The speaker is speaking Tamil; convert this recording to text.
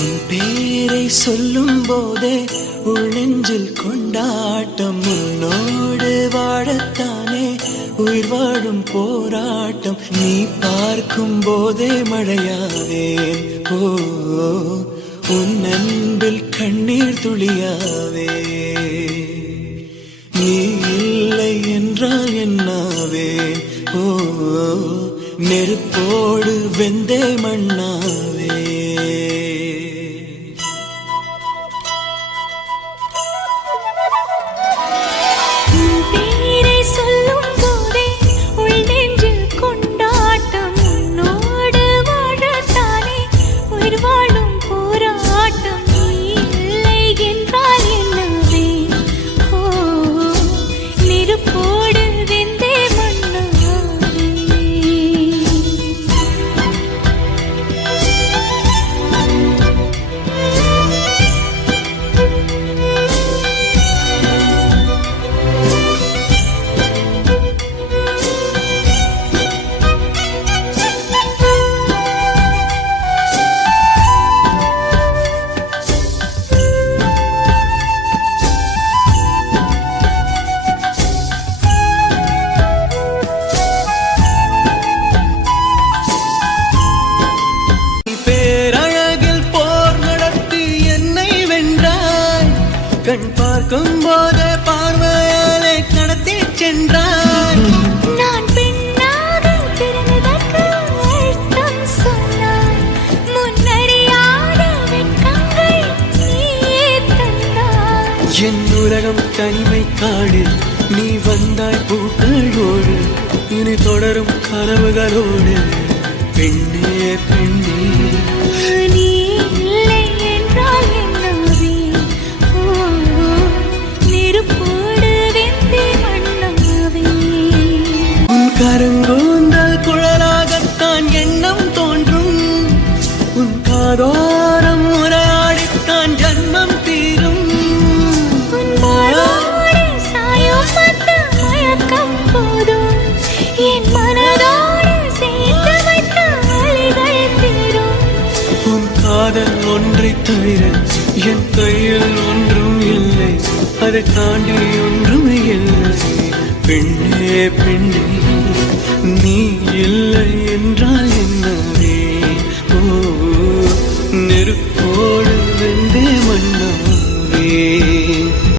உன் பேரை சொல்லும் போதே உள்நெஞ்சில் கொண்டாட்டம். உன்னோடு வாழத்தானே உயிர் வாழும் போராட்டம். நீ பார்க்கும் போதே மழையாவேன். ஓ உன் அன்பில் கண்ணீர் துளியாவே. நீ இல்லை என்றால் என்னாவேன். ஓ நெருப்போடு வெந்தே மண்ணாவே. கண் பார்க்கும் போதே பார்வையாலே கடத்தி சென்றாய். நான் பெண்ணாக பிறந்ததற்கு அர்த்தம் சொன்னாய். முன்னறியாத வெட்கங்கள் நீயே தந்தாய். என் உலகம் தனிமை காடு. நீ வந்தாய் பூக்களோடு. இனி தொடரும் கனவுகளோடு. பெண்ணே பெண்ணே நீ இல்லை என்றால் கருங்கூந்தல் குழலாகத்தான் எண்ணம் தோன்றும். உன் காதோரம் உரையாடித்தான் ஜன்மம் தீரும். மயக்கம் போதும் என் மனதோடு சேர்த்து வைத்த அலைகள் தீரும். உன் காதல் ஒன்றை தவிர என் கையில் ஒன்றும் இல்லை. அதை தாண்டி ஒன்றும் இல்லை. பெண்ணே பெண்ணே நீ இல்லை என்றால் என்னவே. ஓ நெருப்போடு